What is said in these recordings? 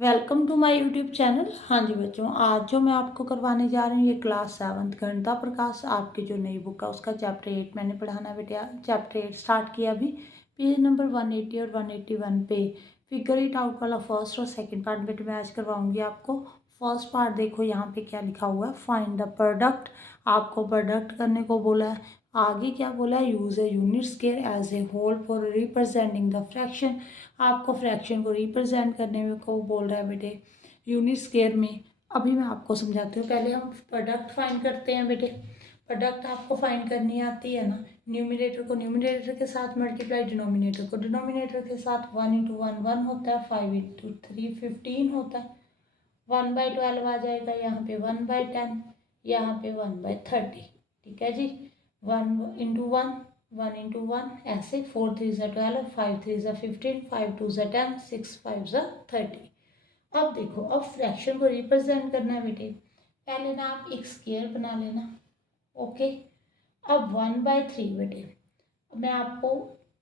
Welcome to my YouTube channel. हाँ जी बच्चों, आज जो मैं आपको करवाने जा रही हूँ ये क्लास 7 गणिता प्रकाश आपकी जो नई बुक है उसका चैप्टर 8 मैंने पढ़ाना बेटा। चैप्टर 8 स्टार्ट किया अभी। पेज नंबर 180 और 181 पे फिगर इट आउट वाला फर्स्ट और सेकंड पार्ट बेटे मैं आज करवाऊंगी आपको। फर्स्ट पार्ट देखो यहाँ पे क्या लिखा हुआ है, फाइंड द प्रोडक्ट। आपको प्रोडक्ट करने को बोला है। आगे क्या बोला है, use a unit scale as a whole for representing the fraction. आपको फ्रैक्शन को रिप्रेजेंट करने में को बोल रहा है बेटे यूनिट स्केयर में। अभी मैं आपको समझाती हूँ, पहले हम प्रोडक्ट फाइंड करते हैं बेटे। प्रोडक्ट आपको फाइंड करनी आती है ना। न्यूमिनेटर को न्यूमिनेटर के साथ मल्टीप्लाई, डिनोमिनेटर को डिनोमिनेटर के साथ। 1 इंटू 1 1 होता है, 5 इंटू 3 15 होता है। 1/12 आ जाएगा, यहाँ पे 1/10, यहाँ पे 1/30। ठीक है जी। 1 इंटू 1 1 इंटू 1 ऐसे। 4 3 ज़ा 12, 5 3 ज़ा 15, 5 2 ज़ा 10, 6 5 ज़ा 30। अब देखो, अब फ्रैक्शन को रिप्रेजेंट करना है बेटे। पहले ना आप एक स्क्वायर बना लेना। ओके। अब 1/3 बेटे, मैं आपको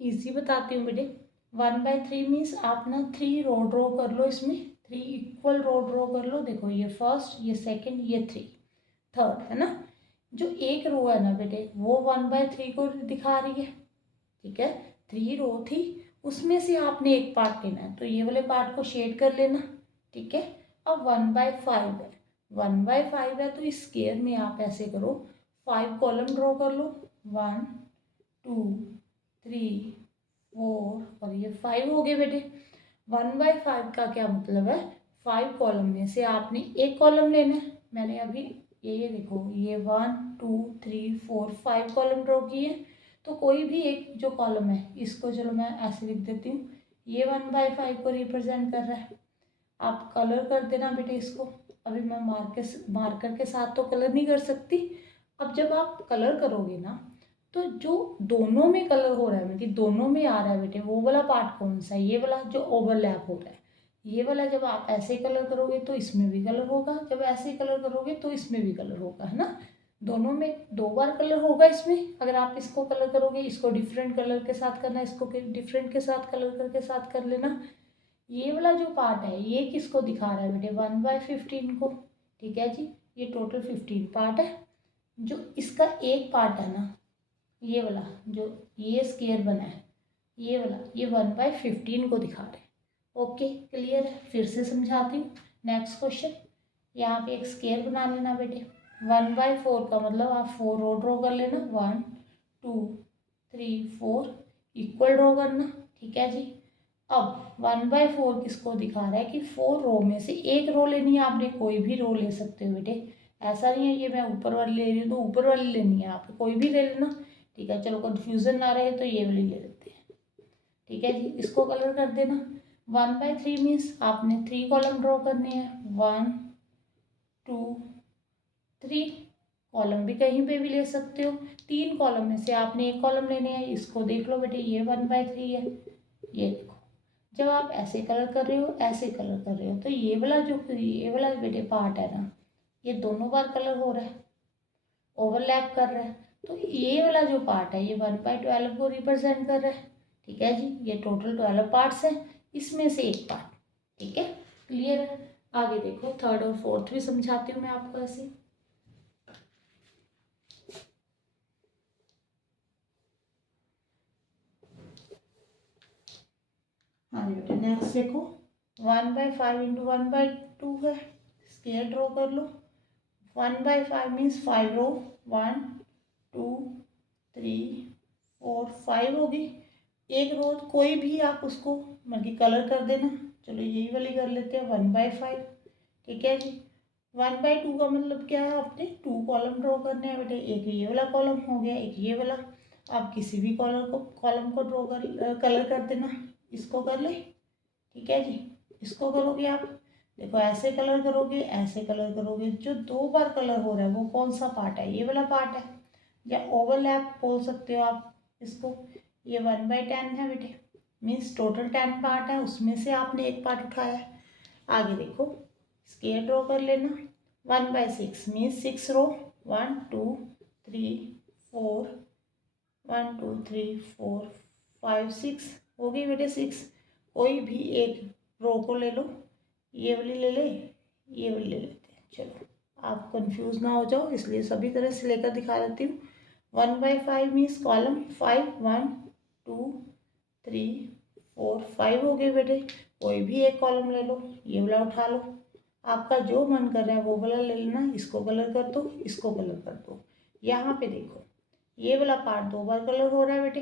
इजी बताती हूँ बेटे। 1/3 मीन्स आप ना 3 रो ड्रॉ कर लो, इसमें 3 इक्वल रो ड्रॉ कर लो। देखो ये फर्स्ट, ये सेकंड, ये 3 थर्ड है ना। जो एक रो है ना बेटे वो 1/3 को दिखा रही है। ठीक है, 3 रो थी, उसमें से आपने एक पार्ट लेना है, तो ये वाले पार्ट को शेड कर लेना। ठीक है। अब 1/5 है, 1/5 है तो इस स्क्वायर में आप ऐसे करो, 5 कॉलम ड्रॉ कर लो। 1 2 3 4 और ये 5 हो गए बेटे। 1/5 का क्या मतलब है, 5 कॉलम में से आपने एक कॉलम लेना है। मैंने अभी ये देखो, ये 1 2 3 4 5 कॉलम ड्रॉ किए। तो कोई भी एक जो कॉलम है इसको चलो मैं ऐसे लिख देती हूँ, ये 1/5 को रिप्रेजेंट कर रहा है। आप कलर कर देना बेटे इसको। अभी मैं मार्कर के साथ तो कलर नहीं कर सकती। अब जब आप कलर करोगे ना, तो जो दोनों में कलर हो रहा है, मतलब दोनों में आ रहा है बेटे, वो वाला पार्ट कौन सा है, ये वाला जो ओवरलैप हो रहा है। ये वाला जब आप ऐसे कलर करोगे तो इसमें भी कलर होगा, जब ऐसे कलर करोगे तो इसमें भी कलर होगा, है ना। दोनों में 2 बार कलर होगा इसमें। अगर आप इसको कलर करोगे, इसको डिफरेंट कलर के साथ करना, इसको डिफरेंट के साथ कलर करके साथ कर लेना। ये वाला जो पार्ट है ये किसको दिखा रहा है बेटे, 1/15 को। ठीक है जी, ये टोटल 15 पार्ट है। जो इसका एक पार्ट है ना, ये वाला जो ये स्केयर बना है, ये वाला, ये 1/15 को दिखा रहे हैं। ओके, क्लियर है। फिर से समझाती हूँ। नेक्स्ट क्वेश्चन, यहाँ पे एक स्केयर बना लेना बेटे। 1/4 का मतलब आप 4 रो ड्रॉ कर लेना। 1 2 3 4 इक्वल ड्रॉ करना। ठीक है जी। अब 1/4 किसको दिखा रहा है कि 4 रो में से एक रो लेनी है आपने, कोई भी रो ले सकते हो बेटे। ऐसा नहीं है ये मैं ऊपर वाली ले रही हूँ तो ऊपर वाली लेनी है, आप कोई भी ले लेना। ठीक है, चलो कंफ्यूजन ना रहे तो ये वाली ले लेते हैं। ठीक है जी, इसको कलर कर देना। 1/3 मीन्स आपने 3 कॉलम ड्रॉ करने हैं। 1 2 3 कॉलम भी कहीं पे भी ले सकते हो। 3 कॉलम में से आपने एक कॉलम लेने हैं, इसको देख लो बेटे, ये 1/3 है। ये देखो, जब आप ऐसे कलर कर रहे हो, ऐसे कलर कर रहे हो, तो ये वाला बेटे पार्ट है ना, ये दोनों बार कलर हो रहा है, ओवरलैप कर रहा है। तो ये वाला जो पार्ट है ये 1/12 को रिप्रेजेंट कर रहा है। ठीक है जी, ये टोटल 12 पार्ट्स हैं, इसमें से एक पार्ट। ठीक है, क्लियर है। आगे देखो, थर्ड और फोर्थ भी समझाती हूँ मैं आपको ऐसे। हाँ जी बेटा, नेक्स्ट देखो, 1/5 इंटू 1/2 है, स्केयर ड्रॉ कर लो। 1/5 मीन्स 5 रो। 1 2 3 4 5 होगी। एक रो कोई भी आप उसको मतलब कलर कर देना। चलो यही वाली कर लेते हैं, 1/5। ठीक है जी। 1/2 का मतलब क्या है, आपने 2 कॉलम ड्रॉ करने हैं बेटे। एक ये वाला कॉलम हो गया, एक ये वाला। आप किसी भी कॉलम को ड्रॉ कर कलर कर देना। इसको कर ले। ठीक है जी, इसको करोगे आप, देखो ऐसे कलर करोगे, ऐसे कलर करोगे, जो 2 बार कलर हो रहा है वो कौन सा पार्ट है, ये वाला पार्ट है, या ओवरलैप बोल सकते हो आप इसको। ये 1/10 है बेटे, मीन्स टोटल 10 पार्ट है, उसमें से आपने एक पार्ट उठाया है। आगे देखो, स्केयर ड्रॉ कर लेना। 1/6 मीन्स 6 रो। 1 2 3 4 1 2 3 4 5 6 हो गई बेटे 6। कोई भी एक रो को ले लो, ये वाली ले ले, ये वाली ले लेते हैं। चलो आप कंफ्यूज ना हो जाओ, इसलिए सभी तरह से लेकर दिखा देती हूँ। 1/5 मीन्स कॉलम 5, 1 2 3 4 5 हो गए बेटे। कोई भी एक कॉलम ले लो, ये वाला उठा लो, आपका जो मन कर रहा है वो वाला ले लेना। इसको कलर कर दो, इसको कलर कर दो। यहाँ पे देखो ये वाला पार्ट 2 बार कलर हो रहा है बेटे,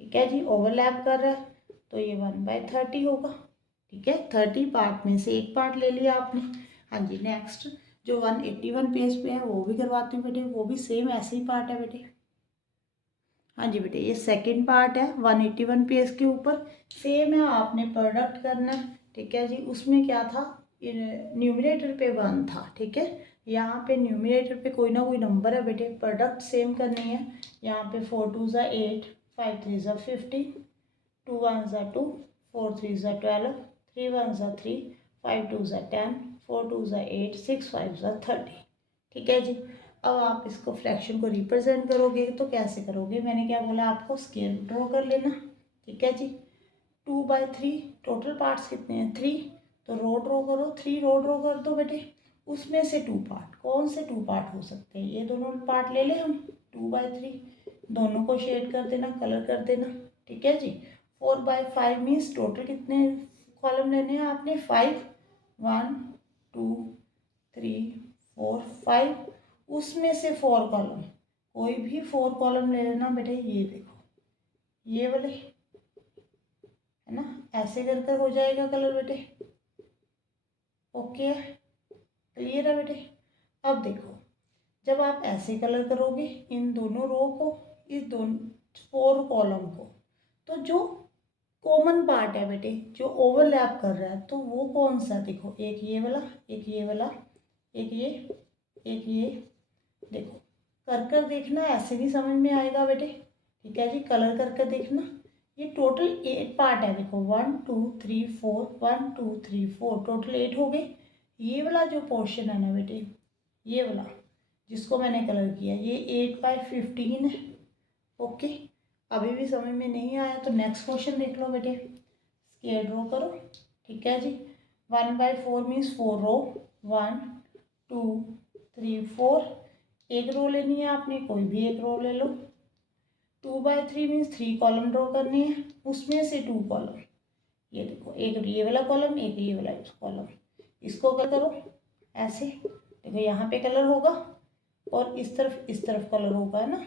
ठीक है जी, ओवरलैप कर रहा है, तो ये 1/30 होगा। ठीक है, 30 पार्ट में से एक पार्ट ले लिया आपने। हाँ जी, नेक्स्ट जो 181 पेज पे है वो भी करवाती हूँ बेटे, वो भी सेम ऐसे ही पार्ट है बेटे। हाँ जी बेटे, ये सेकंड पार्ट है 181 पेज के ऊपर, सेम है, आपने प्रोडक्ट करना है। ठीक है जी, उसमें क्या था, न्यूमरेटर पे 1 था। ठीक है, यहाँ पे न्यूमरेटर पे कोई ना कोई नंबर है बेटे, प्रोडक्ट सेम करनी है। यहाँ पे 4 2 ज़ा 8, 5 3 ज़ा 15, 2 1 ज़ा 2, 4 3 ज़ा 12, 3 1 ज़ा 3, 5 2 ज़ा 10, 4 2 ज़ा 8, 6 5 ज़ा 30। ठीक है जी, अब आप इसको फ्रैक्शन को रिप्रेजेंट करोगे तो कैसे करोगे, मैंने क्या बोला आपको, स्केल ड्रॉ कर लेना। ठीक है जी, 2/3, टोटल पार्ट्स कितने हैं 3, तो रो ड्रॉ करो, 3 रो ड्रॉ कर दो बेटे। उसमें से 2 पार्ट, कौन से 2 पार्ट हो सकते हैं, ये दोनों पार्ट ले लें हम। 2/3 दोनों को शेड कर देना, कलर कर देना। ठीक है जी, 4/5 मीन्स टोटल कितने कॉलम लेने हैं आपने, 5, 1 2 3 4 5, उसमें से 4 कॉलम, कोई भी 4 कॉलम ले लेना बेटे। ये देखो ये वाले है ना, ऐसे कर कर हो जाएगा कलर बेटे। ओके, क्लियर है बेटे। अब देखो, जब आप ऐसे कलर करोगे इन दोनों रो को, इस दोनों 4 कॉलम को, तो जो कॉमन पार्ट है बेटे, जो ओवरलैप कर रहा है, तो वो कौन सा, देखो एक ये वाला, एक ये वाला, एक ये, एक ये, देखो कर कर देखना, ऐसे नहीं समझ में आएगा बेटे। ठीक है जी, कलर कर कर देखना। ये टोटल 8 पार्ट है, देखो 1 2 3 4, 1 2 3 4, टोटल 8 हो गए। ये वाला जो पोर्शन है ना बेटे, ये वाला जिसको मैंने कलर किया, ये 8/15 है। ओके, अभी भी समझ में नहीं आया तो नेक्स्ट क्वेश्चन देख लो बेटे, स्केल ड्रॉ करो। ठीक है जी, 1/4 मीन्स 4 रो, 1 2 3 4, एक रो लेनी है आपने, कोई भी एक रो ले लो। 2/3 मीन्स 3 कॉलम ड्रॉ करनी है, उसमें से 2 कॉलम, ये देखो एक ये वाला कॉलम, एक ये वाला कॉलम, इसको क्या करो ऐसे, देखो यहाँ पे कलर होगा और इस तरफ कलर होगा, है ना।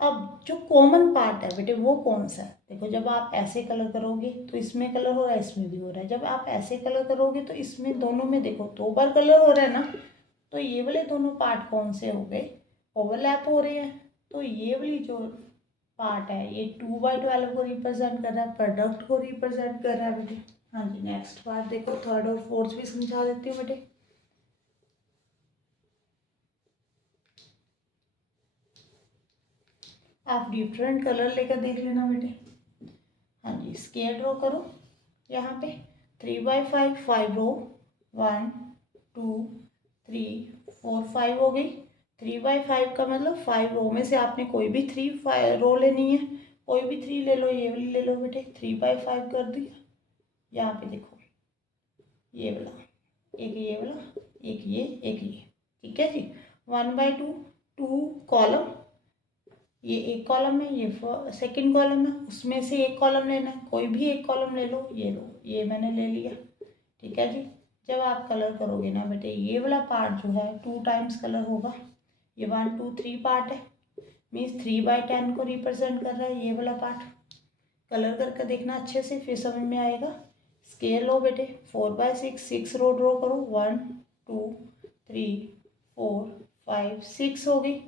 अब जो कॉमन पार्ट है बेटे वो कौन सा है, देखो जब आप ऐसे कलर करोगे तो इसमें कलर हो रहा है, इसमें भी हो रहा है। जब आप ऐसे कलर करोगे तो इसमें दोनों में देखो 2 बार कलर हो रहा है ना, तो ये वाले दोनों पार्ट कौन से हो गए, ओवरलैप हो रहे हैं। तो ये वाली जो पार्ट है ये 2/12 को रिप्रेजेंट कर रहा है, प्रोडक्ट को रिप्रेजेंट कर रहा है बेटे। हाँ जी, नेक्स्ट पार्ट देखो, थर्ड और फोर्थ भी समझा देती हूँ बेटे। आप डिफरेंट कलर लेकर देख लेना बेटे। हाँ जी, स्केल ड्रॉ करो, यहाँ पे 3/5, 5 रो, 1 2 3 4 5 हो गई। 3/5 का मतलब 5 रो में से आपने कोई भी 3 रो लेनी है, कोई भी 3 ले लो, ये वाली ले लो बेटे। 3/5 कर दिया, यहाँ पे देखो ये वाला, एक ये वाला, एक ये, एक ये। ठीक है जी, 1/2, 2 कॉलम, ये एक कॉलम है, ये सेकंड कॉलम है, उसमें से एक कॉलम लेना है, कोई भी एक कॉलम ले लो, ये मैंने ले लिया। ठीक है जी, जब आप कलर करोगे ना बेटे, ये वाला पार्ट जो है 2 टाइम्स कलर होगा। ये 1 2 3 पार्ट है, मीन्स 3/10 को रिप्रेजेंट कर रहा है ये वाला पार्ट। कलर करके देखना अच्छे से, फिर समझ में आएगा। स्केल लो बेटे, 4/6, 6 रो ड्रॉ करो, 1 2 3 4 5 6 हो गई।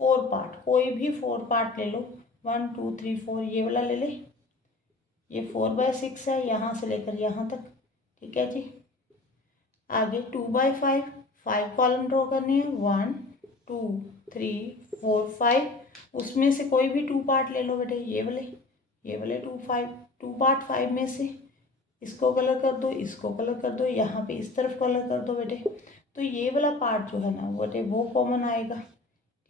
4 पार्ट, कोई भी 4 पार्ट ले लो, 1 2 3 4, ये वाला ले ले, ये 4/6 है यहाँ से लेकर यहाँ तक। ठीक है जी, आगे 2/5, 5 कॉलम ड्रॉ करनी है, 1 2 3 4 5, उसमें से कोई भी 2 पार्ट ले लो बेटे, ये वाले 2 पार्ट 5 में से, इसको कलर कर दो, इसको कलर कर दो, यहाँ पे इस तरफ कलर कर दो बेटे। तो ये वाला पार्ट जो है ना बेटे वो कॉमन आएगा।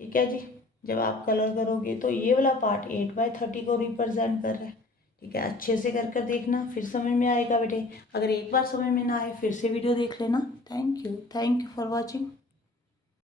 ठीक है जी, जब आप कलर करोगे तो ये वाला पार्ट 8/30 को रिप्रेजेंट कर रहा है, ठीक है, अच्छे से कर कर देखना, फिर समझ में आएगा बेटे। अगर एक बार समझ में ना आए फिर से वीडियो देख लेना। Thank you for watching.